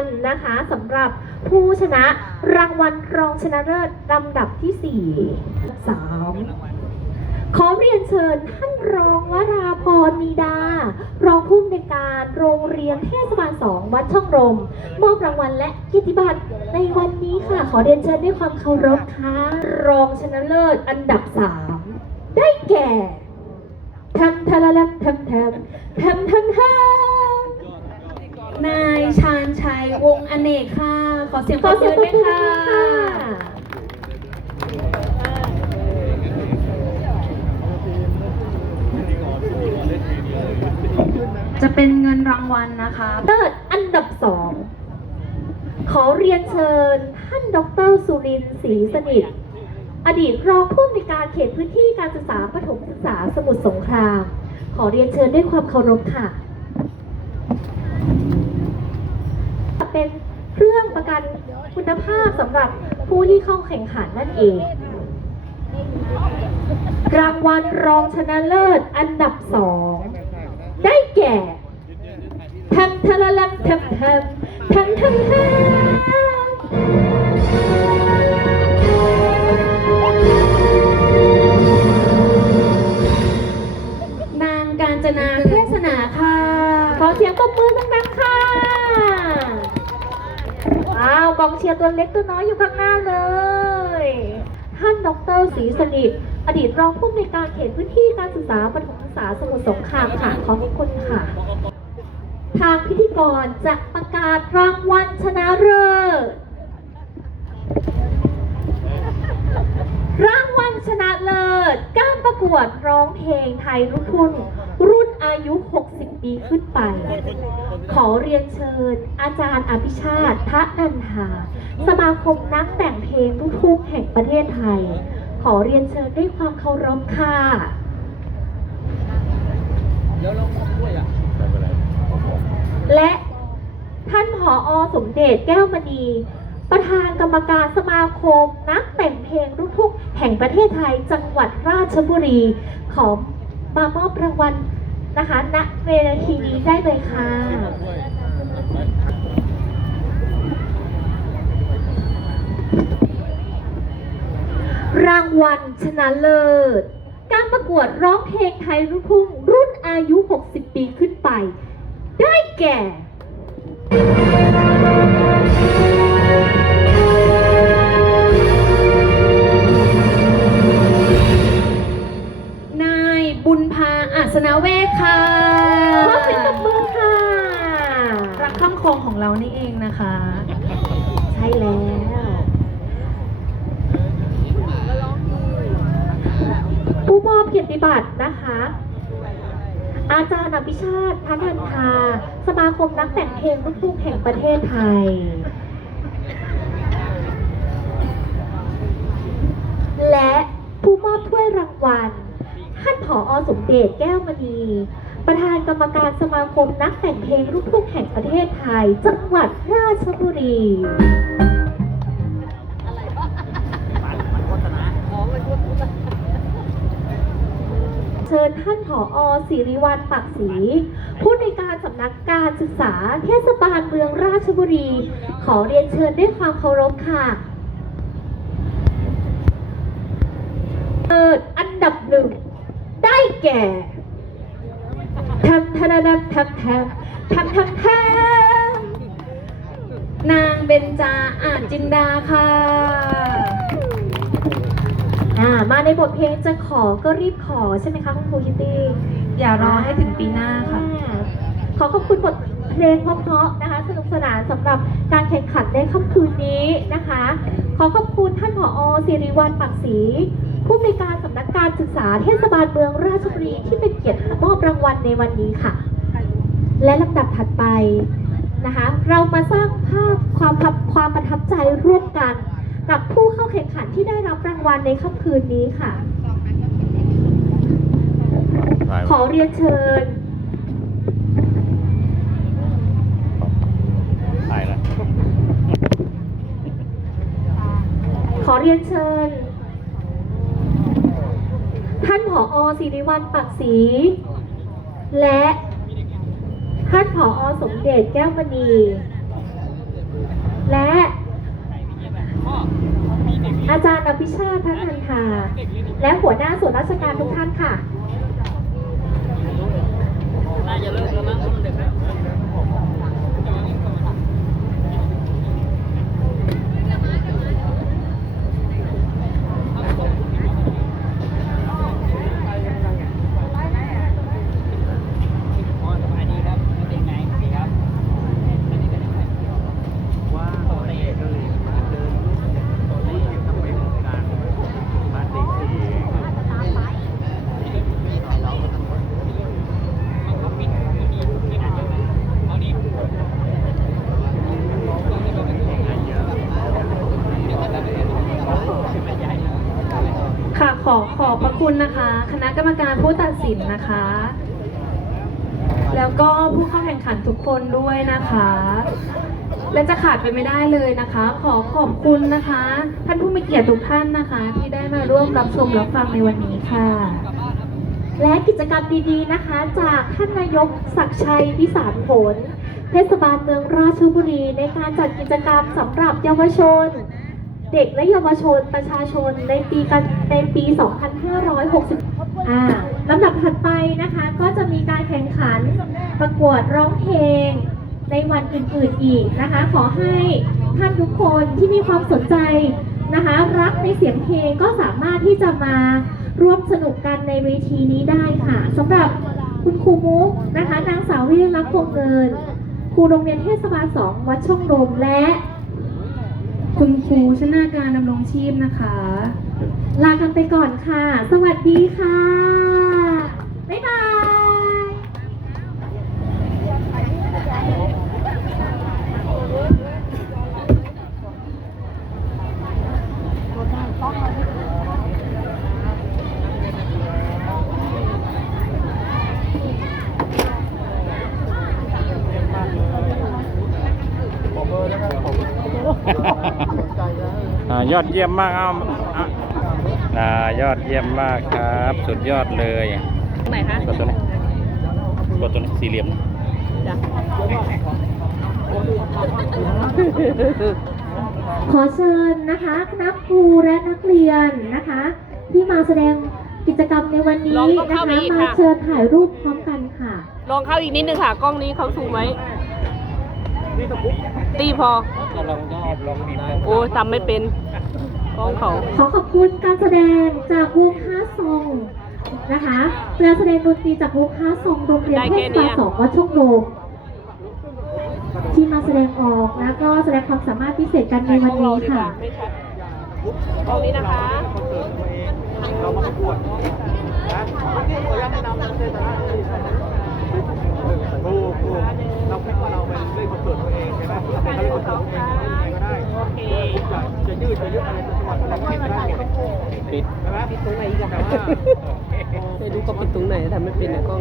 ลนะคะสำหรับผู้ชนะรางวัลรองชนะเลิศลำดับที่ 4 3 ขอเรียนเชิญท่านรองวราพรมีดา รองผู้อำนวยการโรงเรียนเทศบาล2วัดช่องลมมอบรางวัลและกิติบัตรในวันนี้ค่ะ ขอเรียนเชิญด้วยความเคารพค่ะ รองชนะเลิศอันดับ 3 ได้แก่ทำทะละลัมทำทำทำทำทำ นายชาญชัยวงศ์อเนกค่ะ ขอเสียงขอเสียงปรบมือด้วยค่ะ ค่ะจะเป็นเงินรางวัลนะคะเลิศอันดับสอง ขอเรียนเชิญท่านดรสุรินทร์ศรีสนิท อดีตรองผู้อำนวยการเขตพื้นที่การศึกษาประถมศึกษาสมุทรสงคราม ขอเรียนเชิญด้วยความเคารพค่ะ เป็นเครื่องประกันคุณภาพสำหรับผู้ที่เข้าแข่งขันนั่นเอง รางวัลรองชนะเลิศอันดับสอง ได้แก่ทำทะละลัมทำทำทำทำทำ องเชียร์ตัวเล็กตัวน้อยอยู่ข้างหน้าเลย ท่านดรศรีสนิท อดีตรองผู้อำนวยการเขตพื้นที่การศึกษาประถมศึกษาสมุทรสงครามค่ะขอบคุณค่ะ ทางพิธีกรจะประกาศรางวัลชนะเลิศรางวัลชนะเลิศ การประกวดร้องเพลงไทยลูกทุ่งรุ่นอายุ 60 ปีขึ้นไป ขอเรียนเชิญ อาจารย์อภิชาติทะนันทาสมาคมนักแต่งเพลงลูกทุ่งแห่งประเทศไทย ขอเรียนเชิญด้วยความเคารพค่ะและท่านผออสมเด็จแก้วมณี ประธานกรรมการสมาคม นักแต่งเพลงลูกทุ่งแห่งประเทศไทย จังหวัดราชบุรี ขอมามอบรางวัล นะคะ ณ เวทีนี้ได้เลยค่ะ รางวัลชนะเลิศ การประกวดร้องเพลงไทยรุ่พุ่งรุ่นอายุ 60 ปีขึ้นไป ได้แก่ พาอัศนาเวศค่ะขอเสียงปรบมือค่ะ รักข้ามคงของเรานี่เองนะคะ ใช่แล้ว ผู้มอบเกียรติบัตรนะคะ อาจารย์อภิชาติพันันทา สมาคมนักแต่งเพลงลูกทุ่งแห่งประเทศไทย และผู้มอบถ้วยรางวัล ท่านผออสมเด็จแก้วมณี ประธานกรรมการสมาคมนักแต่งเพลงลูกทุ่งแห่งประเทศไทย จังหวัดราชบุรีเชิญท่านผออศิริวัลปักศรีผู้ในการสำนักการศึกษาเทศบาลเมืองราชบุรี ขอเรียนเชิญด้วยความเคารพค่ะเปิดอันดับหนึ่ง แก่ทำทะละทำทำทำทำทำนางเบญจาอาจจินดาค่ะอ่ามาในบทเพลงจะขอก็รีบขอใช่ไหมคะคุณครูคิตตี้อย่ารอให้ถึงปีหน้าค่ะ ขอขอบคุณบทเพลงเพราะๆนะคะสนุกสนานสำหรับการแข่งขันในค่ำคืนนี้นะคะ ขอขอบคุณท่านผอสิริวัลปักศรี ผู้อำนวยการสำนักการศึกษาเทศบาลเมืองราชบุรีที่เป็นเกียรติมอบรางวัลในวันนี้ค่ะ และลำดับถัดไปนะคะ เรามาสร้างภาพความพับความประทับใจร่วมกัน กับผู้เข้าแข่งขันที่ได้รับรางวัลในค่ำคืนนี้ค่ะ ขอเรียนเชิญถ่ายแล้วขอเรียนเชิญ ท่านผอศิริวัลปักศรีและท่านผอสมเด็จแก้วมณี และอาจารย์อภิชาติพัฒนันทา และหัวหน้าส่วนราชการทุกท่านค่ะ อขอบพระคุณนะคะ คณะกรรมการผู้ตัดสินนะคะ แล้วก็ผู้เข้าแข่งขันทุกคนด้วยนะคะ และจะขาดไปไม่ได้เลยนะคะ ขอขอบคุณนะคะ ท่านผู้มีเกียรติทุกท่านนะคะ ที่ได้มาร่วมรับชมรับฟังในวันนี้ค่ะ และกิจกรรมดีๆนะคะ จากท่านนายกศักดิ์ชัยพิสารผล เทศบาลเมืองราชบุรีในการจัดกิจกรรมสำหรับเยาวชน เด็กและเยาวชนประชาชนในปีกันในปี 2560อ่าลำดับถัดไปนะคะก็จะมีการแข่งขันประกวดร้องเพลงในวันอื่นๆอีกนะคะ ขอให้ท่านทุกคนที่มีความสนใจนะคะ รักในเสียงเพลงก็สามารถที่จะมาร่วมสนุกกันในเวทีนี้ได้ค่ะสำหรับคุณครูมุกนะคะ นางสาววิริลักษณ์คงเงินครูโรงเรียนเทศบาลสองวัดช่องลมและ คุณครูชนาการดำรงชีพนะคะ ลากันไปก่อนค่ะ สวัสดีค่ะ บ๊ายบาย อ่า ยอดเยี่ยมมากเอาอะอ่ายอดเยี่ยมมากครับ สุดยอดเลยไหนคะกดตัวนี้กดตัวนี้สี่เหลี่ยมนะขอเชิญนะคะคณะครูและนักเรียนนะคะ ที่มาแสดงกิจกรรมในวันนี้ลองนะเข้าคะไปอีกมาค่ะเชิญถ่ายรูปพร้อมกันค่ะ ลองเข้าอีกนิดนึงค่ะ กล้องนี้เขาซูมไว้ ตีพอโอ้ทำไม่เป็นกล้องเขาขอขอบคุณการแสดงจากวงค้าซองนะคะการแสดงดนตรีจากวงค้าซองโรงเรียนได้เทแค่ศเนี้บาลยสองวัดช่องโลมที่มาแสดงออกแล้วก็แสดงความสามารถพิเศษกันในวันนี้ค่ะไม่ชัดกล้องนี้นะคะถู ปิดใช่ไหมปิดตรงไหนอีกอะแต่ว่าไม่รู้ก็ปิดตรงไหนทำไม่เป็นอะกล้อง